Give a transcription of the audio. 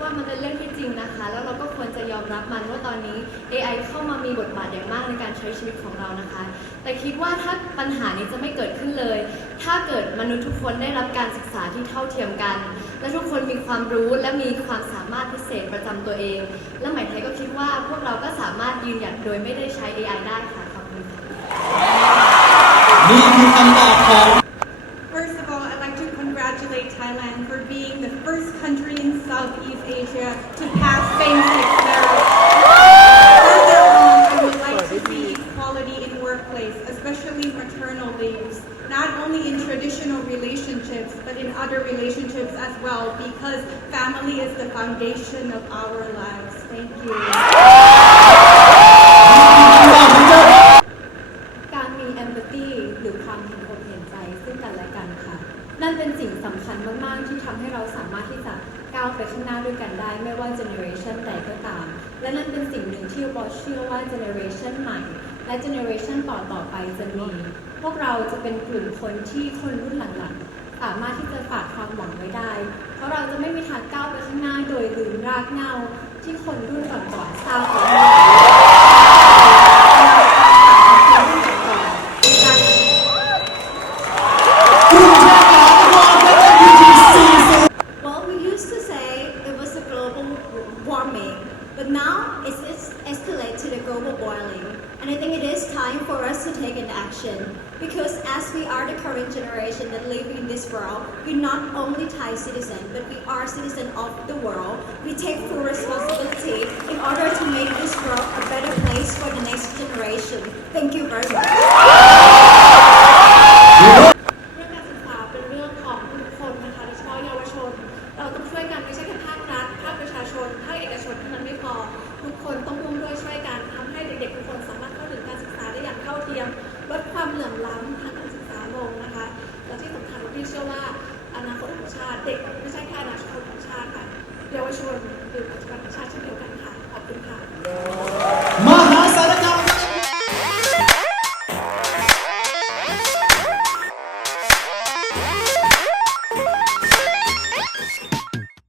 ว่ามันเป็นเรื่องที่จริงนะคะ แล้วเราก็ควรจะยอมรับมันว่าตอนนี้ AI เข้ามามีบทบาทอย่างมากในการใช้ชีวิตของเรานะคะ แต่คิดว่าถ้าปัญหานี้จะไม่เกิดขึ้นเลย ถ้าเกิดมนุษย์ทุกคนได้รับการศึกษาที่เท่าเทียมกัน และทุกคนมีความรู้และมีความสามารถพิเศษประจำตัวเอง และหมายไทยก็คิดว่าพวกเราก็สามารถยืนหยัดโดยไม่ได้ใช้ AI ได้ค่ะขอบคุณมีคคำตอบของ First of all, I'd like to congratulate Thailand for being the first country in Southeast to pass same-sex marriage. Further on, I would like to see equality in workplace, especially maternal leaves, not only in traditional relationships, but in other relationships as well, because family is the foundation of our lives. Thank you. นั่นเป็นสิ่งสำคัญมาก ๆ ที่ทำให้เราสามารถที่จะก้าวไปข้างหน้าด้วยกันได้ ไม่ว่า generation ใดก็ตาม และนั่นเป็นสิ่งหนึ่งที่บอสเชื่อว่า generation ใหม่ และ generation ต่อต่อๆไปจะมีพวกเราจะเป็นกลุ่มคนที่คนรุ่นหลังๆสามารถที่จะฝากความหวังไว้ได้ เพราะเราจะไม่มีทางก้าวไปข้างหน้าโดยลืมรากเหง้าที่คนรุ่นก่อนๆสร้างไว้ warming, but now it's, it's escalated to the global boiling. And I think it is time for us to take an action because as we are the current generation that live in this world, we're not only Thai citizen, but we are citizen of the world. We take full responsibility in order to make this world a better place for the next generation. Thank you very much. ชาติเด็กไม่ใช่แค่อนาคตของชาติค่ะเยาวชนหรือปัจจุบันของชาติเช่นเดียวกันค่ะขอบคุณค่ะ